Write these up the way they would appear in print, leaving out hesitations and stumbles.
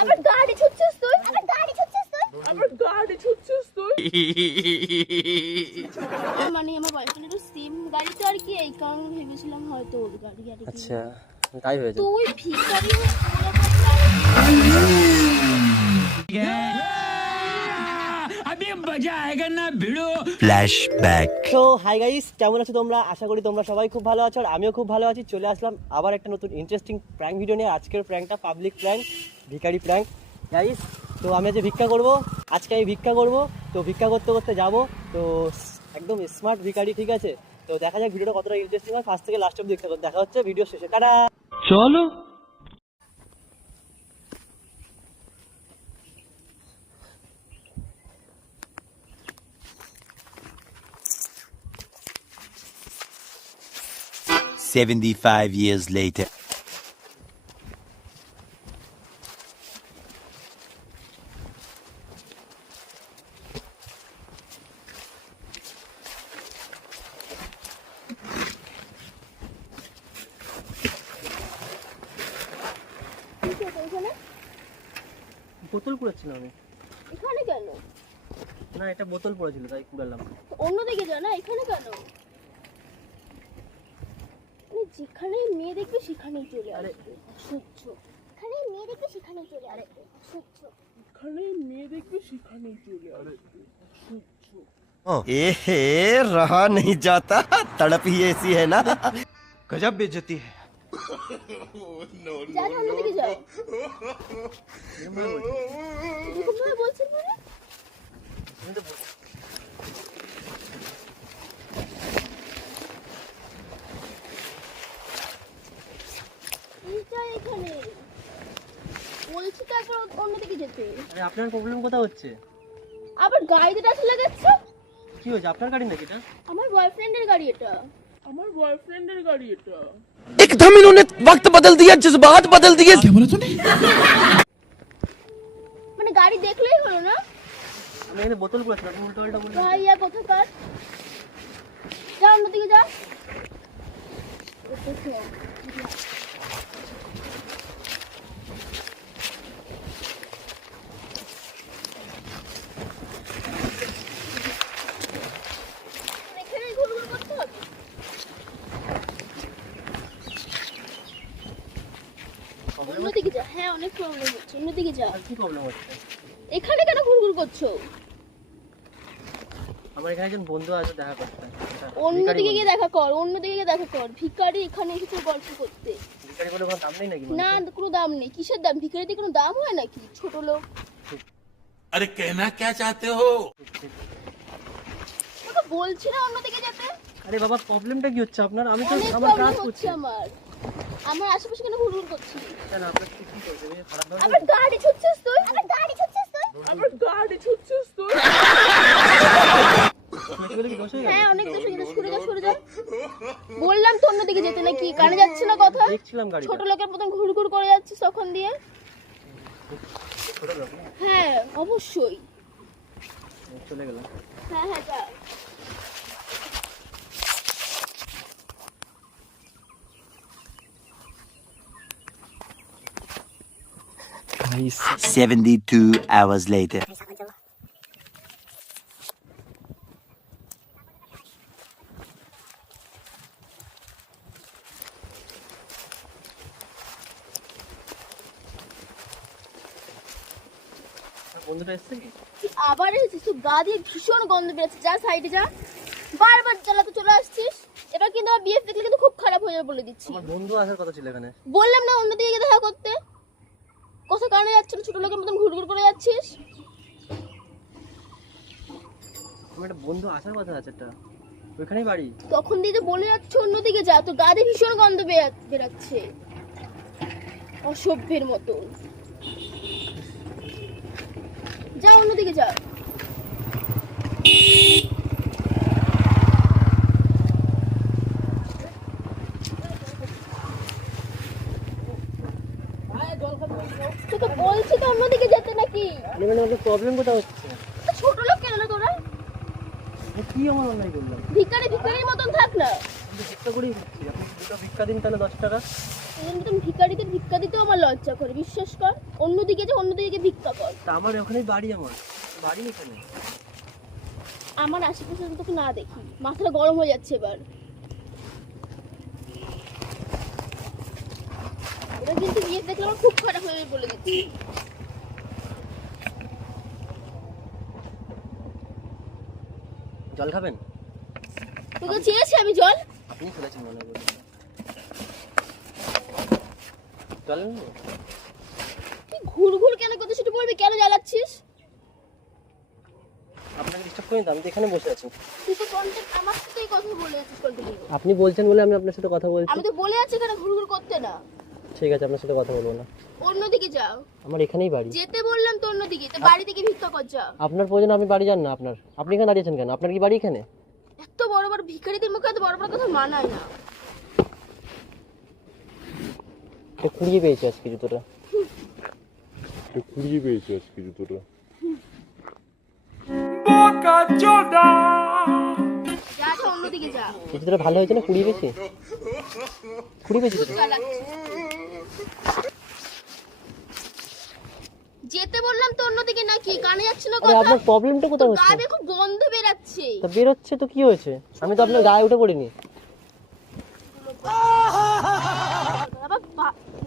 আবার গাড়ি ছুটছিস তুই, মানে আমার বয়ফ্রেন্ডের সেম গাড়ি তো আর কি, এই কারণে ভেবেছিলাম হয়তো ওর গাড়ি আর কি। আচ্ছা তাই হয়েছে। তুই ভিখারি ফ্ল্যাশব্যাক। তো হাই গাইস, কেমন আছো তোমরা? আশা করি তোমরা সবাই খুব ভালো আছো আর আমিও খুব ভালো আছি। চলে আসলাম আবার একটা নতুন ইন্টারেস্টিং প্র্যাঙ্ক ভিডিও নিয়ে। আজকের প্র্যাঙ্কটা পাবলিক প্র্যাঙ্ক, ভিখারি প্র্যাঙ্ক গাইস। তো আমি আজকে ভিক্ষা করব, আজকে আমি ভিক্ষা করব। তো ভিক্ষা করতে করতে যাব, তো একদম স্মার্ট ভিখারি, ঠিক আছে? তো দেখা যাক ভিডিওটা কতটা ইন্টারেস্টিং হয়। ফার্স্ট থেকে লাস্ট অবধি দেখতে দেখা হচ্ছে ভিডিও শেষে। টাটা, চলো। $75 years later. বোতল কুড়াচ্ছিলাম আমি। এখানে কেন? না, এটা বোতল পড়েছিল তাই কুড়ালাম। অন্যদিকে যা না, এখানে কেন? মানে যেখানে মেয়ে দেখবে সেখানেই চলে আসবে, সহ্য। এখানে মেয়ে দেখবে সেখানেই চলে আসবে, সহ্য। এখানে মেয়ে দেখবে সেখানেই চলে আসবে, সহ্য। ए रहा नहीं जाता, तड़प ही ऐसी है ना। गजब बेइज्जती है। যা অন্যদিকে যাও। এরকম ভাবে বলছেন মানে? এইটা এখানে বলছি তো একবার অন্যদিকে যেতে। আরে আপনার প্রবলেম কোথায় হচ্ছে? আবার গাড়িতে টাচ লাগাচ্ছ? কি হয়েছে? আপনার গাড়ি নাকি এটা? আমার বয়ফ্রেন্ডের গাড়ি এটা। एकदम इन्होंने वक्त बदल दिया, जज्बात बदल दिए। क्या बोला तूने? মানে গাড়ি দেখলেই হলো না? আমি এখানে বোতল কুড়াচ্ছিলাম, আপনি উল্টো পাল্টা বললেন। ভাইয়া কোথাকার? যা অন্যদিকে যা। এখানেই ঘুরঘুর করতে হবে? অন্যদিকে যা। হ্যাঁ, অনেক প্রবলেম হচ্ছে, অন্যদিকে যা। আর কি প্রবলেম হচ্ছে? এখানে কেন ঘুরঘুর করছো? আমার এখানে একজন বন্ধু আছে দেখা করতে। অন্যদিকে গিয়ে দেখা কর, অন্যদিকে গিয়ে দেখা কর। ভিখারি এখানে এসেছে গল্প করতে। ভিখারি বলে কোনো দাম নেই নাকি? না, কোনো দাম নেই। কিসের দাম? ভিখারিতে কোনো দাম হয় নাকি? ছোট লোক। अरे कहना क्या चाहते हो? তোকে বলছি না অন্যদিকে যেতে। আরে বাবা, প্রবলেমটা কি হচ্ছে আপনার? আমি তো অনেক আমার কাজ প্রবলেম করছি। হচ্ছে আমার। আমার আশেপাশে কেন ঘুরঘুর করছি? কেন আপনার কি কি করছে? আমি খারাপ ভাবে আবার গাড়ি ছুটছিস তুই? বলে কি দোষ হয়ে গেল? হ্যাঁ, অনেক দোষ হয়ে গেছে। সরে যা, সরে যা। বললাম তো অন্যদিকে যেতে নাকি? কানে যাচ্ছে না কথা? দেখছিলাম গাড়ি। ছোট লোকের মতন ঘুরঘুর করে যাচ্ছিস তখন দিয়ে। হ্যাঁ, অবশ্যই। চলে গেলাম। হ্যাঁ হ্যাঁ, যা। Nice. 72 hours later. বন্ধুটা এসছে কি? তুই আবার এসেছিস? তুই গা দিয়ে ভীষণ গন্ধ বেরোচ্ছে। যা সাইডে যা। বারবার জ্বালাতে চলে আসছিস। এবার কিন্তু আমার বিয়ে দেখলে কিন্তু খুব খারাপ হয়ে যাবে বলে দিচ্ছি। আমার বন্ধু আসার কথা ছিল এখানে। বললাম না অন্যদিকে গিয়ে দেখা করতে। কথা কানে যাচ্ছে না, ছোট লোকের মতন ঘুরঘুর করে যাচ্ছিস। আমার একটা বন্ধু আসার কথা আছে, একটা ওইখানেই বাড়ি। তখন দিয়ে যে বলে যাচ্ছে অন্যদিকে যা, তো গা দিয়ে ভীষণ গন্ধ বেরাচ্ছে অসভ্যের মতন। যা অন্যদিকে যা। তোকে বলছি তো অন্যদিকে যেতে নাকি? মানে আমাদের প্রবলেম কোথায় হচ্ছে? ছোট লোক কেন না তোরা? কি আমার অন্যায় করলাম? ভিখারির মতন থাক না। আমি ভিক্ষা করেই খাচ্ছি। আপনি দুটো ভিক্ষা দিন তাহলে 10 টাকা। এজন্য তুমি ভিখারিদের ভিক্ষা দিতেও আমার লজ্জা করে, বিশ্বাস কর। অন্যদিকে যে অন্যদিকে গিয়ে ভিক্ষা কর। তা আমার ওখানেই বাড়ি, আমার বাড়ি এখানে। আমার আশেপাশে যদি তোকে না দেখি মাথাটা গরম হয়ে যাচ্ছে এবার। এটা কিন্তু বিয়ে দেখলে আমার খুব খারাপ হয়ে যাবে বলে দিচ্ছি। জল খাবেন? তোকে চেয়েছি আমি জল। আপনি খেলেছেন মনে করি। জল নেই? তুই ঘুর ঘুর কেন করতে সেটা বলবি, কেন জ্বালাচ্ছিস? আপনাকে ডিস্টার্ব করিনি তো, আমি তো এখানে বসে আছি। তুই তো কন্টেন্ট আমার সাথেই কথা বলে আছিস কন্টিনিউ। আপনি বলছেন বলে আমি আপনার সাথে কথা বলছি। আমি তো বলে আছি এখানে ঘুর ঘুর করতে না। ঠিক আছে, আপনার সাথে কথা বলবো না। অন্যদিকে যাও। আমার এখানেই বাড়ি। যেতে বললাম তো অন্যদিকে, তো বাড়ি থেকে ভিক্ষা কর যা। আপনার প্রয়োজন আপনি বাড়ি যান না আপনার। আপনি এখানে দাঁড়িয়েছেন কেন? আপনার কি বাড়ি এখানে? এত বড় বড় ভিখারিদের মুখে এত বড় বড় কথা মানায় না। তো কুড়িয়ে পেয়েছি আজকে জুতোটা। যা যা অন্যদিকে যা। এই জুতোটা ভালো হয়েছে না? কুড়িয়ে পেয়েছি, কুড়িয়ে পেয়েছি জুতোটা। জ্বালাচ্ছিস। যেতে বললাম তো অন্যদিকে, নাকি কানে যাচ্ছে না আরে কথা? আপনার প্রবলেমটা কোথায় হচ্ছে? গায়ে খুব গন্ধ বেরাচ্ছে। তা বেরোচ্ছে তো কি হয়েছে? আমি তো আপনার গায়ে উঠে পড়িনি। আবার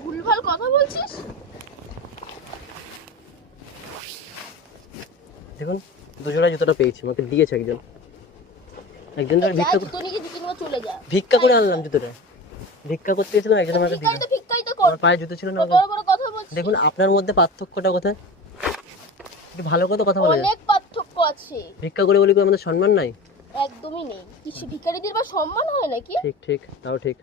ভুলভাল কথা বলছিস। দেখুন দুজোড়া জুতোটা পেয়েছি, আমাকে দিয়েছে একজন। একজন ধরে যা ভিক্ষা জুতো নিয়ে জুতো নিয়ে চলে যা। ভিক্ষা করে আনলাম জুতোটা। ভিক্ষা করতে গেছিলাম, একজন আমাকে দিল। ভিক্ষাই তো কর। আমার পায়ে জুতো ছিল না। তো বড় বড় কথা বলছিস। দেখুন আপনার মধ্যে পার্থক্যটা কোথায়? একটু ভালো করে কথা বলা যায়। অনেক পার্থক্য আছে। ভিক্ষা করে বলি কি আমাদের সম্মান নাই? একদমই নেই। কিছু ভিখারিদের বা সম্মান হয় নাকি? ঠিক ঠিক, তাও ঠিক।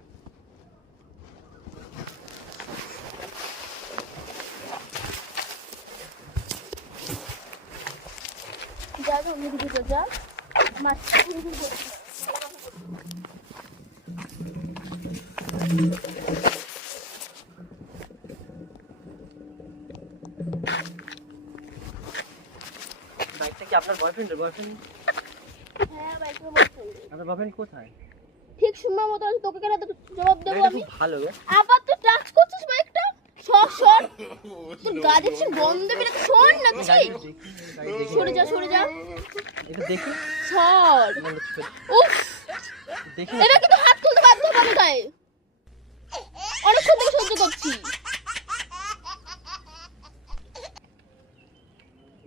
যা যা অন্যদিকে যা। মাছটা ঘুরে ঘুরে বলছিস। বাইকটা কি আপনার বয়ফ্রেন্ডের? বয়ফ্রেন্ড? হ্যাঁ বাইকে বলছিস। আপনার বয়ফ্রেন্ড কোথায়? ঠিক সময় মতো আছে, তোকে কেন এত জবাব দেবো এটা আমি? খুব ভালো গো। আবার তো টাচ করছিস বাইকটা। সর সর। তোর গাড়ি ছিল বন্ধ বেরে সর নাকি? সরে যা সরে যা। এটা দেখি। সর। উফ। দেখি। এবার কিন্তু হাত তুলতে বাধ্য হবে গায়ে। অনেকক্ষণ থেকে সহ্য করছি।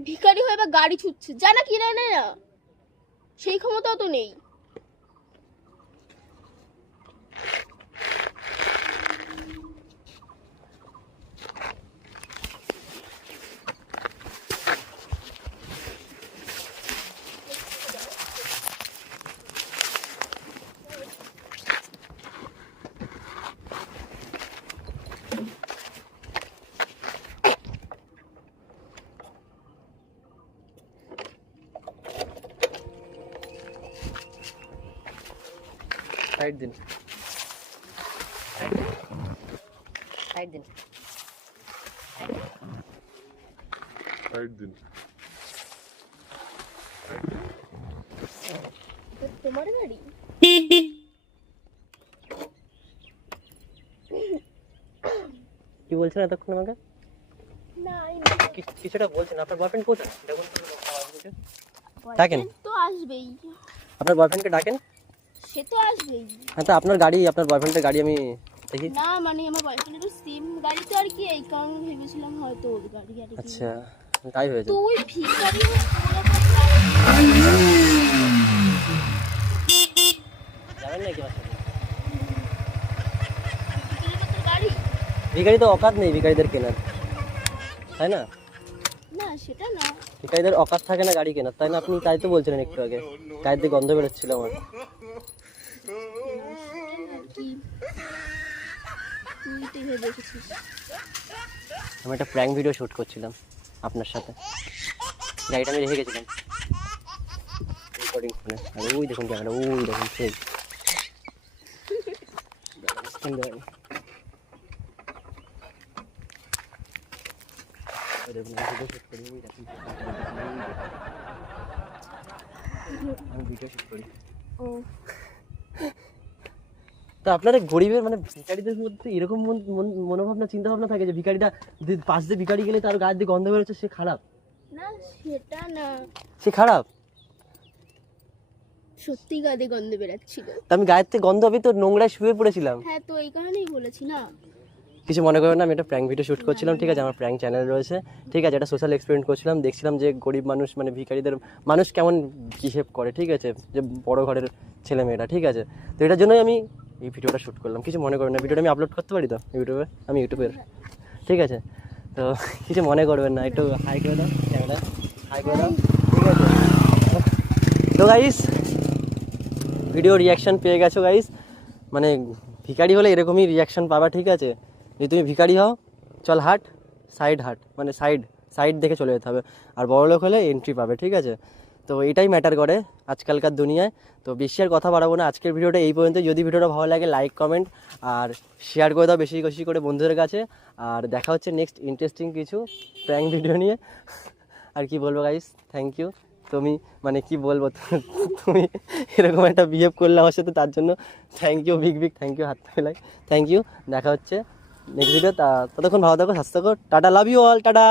ভিখারি হয়ে বা গাড়ি ছুটছে, জানা কি না না সেই ক্ষমতাও তো নেই। সাইড দিন, সাইড দিন। তোমার গাড়ি? কি বলছেন এতক্ষণ আমাকে? না কিছুটা বলছেন। আপনার বয়ফ্রেন্ড কোথায়? দেখুন ডাকেন। তো আসবেই। আপনার বয়ফ্রেন্ডকে ডাকেন। সে তো আসবেই। হ্যাঁ, তো আপনার গাড়ি, আপনার বয়ফ্রেন্ডের গাড়ি আমি দেখি। না মানে আমার বয়ফ্রেন্ডের সেম গাড়ি তো, আর কি এই কারণে ভেবেছিলাম হয়তো ওর গাড়ি আর কি। আচ্ছা, তাই হয়েছে। তুই ভিখারি হয়ে যাবেন নাকি আমার সাথে? তোর গাড়ি? ভিখারি তো অকাত নেই ভিখারিদের কেনার, তাই না? না সেটা না। ভিখারিদের অকাত থাকে না গাড়ি কেনার, তাই না? আপনি তাই তো বলছিলেন একটু আগে, গায়ের দিয়ে গন্ধ বেরোচ্ছিল আমার। কি তুই তো ভেবে এসেছিস। আমি একটা প্র্যাঙ্ক ভিডিও শ্যুট করছিলাম আপনার সাথে, গাড়িটা আমি রেখে গেছিলাম রেকর্ডিং ফোনে। আর ওই দেখুন ক্যামেরা, ওই দেখুন সেই আমি ভিডিও শ্যুট করি। ও তো আপনারা গরিবের মানে ভিখারিদের মধ্যে এরকম মনোভাবনা চিন্তা ভাবনা থাকে যে ভিখারিটা পাশ দিয়ে ভিখারি গেলে তার গায়ের দিয়ে গন্ধ বেরোচ্ছে সে খারাপ? না সেটা না, সে খারাপ? সত্যি গায়ে গন্ধ বেরাচ্ছিল। তা আমি গায়ের থেকে গন্ধ হবে তো নোংরায় শুয়ে পড়েছিলাম। হ্যাঁ তো এই কারণেই বলেছি না। কিছু মনে করবেন না, আমি একটা প্র্যাঙ্ক ভিডিও শ্যুট করছিলাম, ঠিক আছে, আমার প্র্যাঙ্ক চ্যানেল রয়েছে, ঠিক আছে, একটা সোশ্যাল এক্সপেরিমেন্ট করছিলাম, দেখছিলাম যে গরিব মানুষ মানে ভিখারিদের মানুষ কেমন বিহেভ করে, ঠিক আছে, যে বড় ঘরের ছেলেমেয়েরা, ঠিক আছে। তো এটার জন্যই আমি এই ভিডিওটা শ্যুট করলাম। কিছু মনে করবেন না, ভিডিওটা আমি আপলোড করতে পারি তো ইউটিউবে, আমি ইউটিউবের, ঠিক আছে। তো কিছু মনে করবেন না, একটু হাই করে দাও ক্যামেরা, হাই করে দাও, ঠিক আছে। তো গাইস ভিডিও রিয়াকশান পেয়ে গেছো গাইস, মানে ভিখারি হলে এরকমই রিয়াকশান পাবা, ঠিক আছে। যদি তুমি ভিখারি হও চল হাট, সাইড হাট, মানে সাইড দেখে চলে যেতে হবে। আর বড়লোক হলে এন্ট্রি পাবে, ঠিক আছে। তো এটাই ম্যাটার করে আজকালকার দুনিয়ায়। তো বেশি আর কথা বাড়াবো না, আজকের ভিডিওটা এই পর্যন্ত। যদি ভিডিওটা ভালো লাগে লাইক কমেন্ট আর শেয়ার করে দাও বেশি বেশি করে বন্ধুদের কাছে। আর দেখা হচ্ছে নেক্সট ইন্টারেস্টিং কিছু প্র্যাঙ্ক ভিডিও নিয়ে। আর কি বলবো গাইস, থ্যাংক ইউ। তুমি মানে কি বলবো, তুমি এরকম একটা বিহেভ করলে আমার সাথে, তার জন্য thank you, big thank you, হাত মেলাই থ্যাংক ইউ। দেখা হচ্ছে নেক্সট ভিডিও, ততক্ষণ ভালো থাকো, স্বাস্থ্য থাকো, tata, love you all, tata.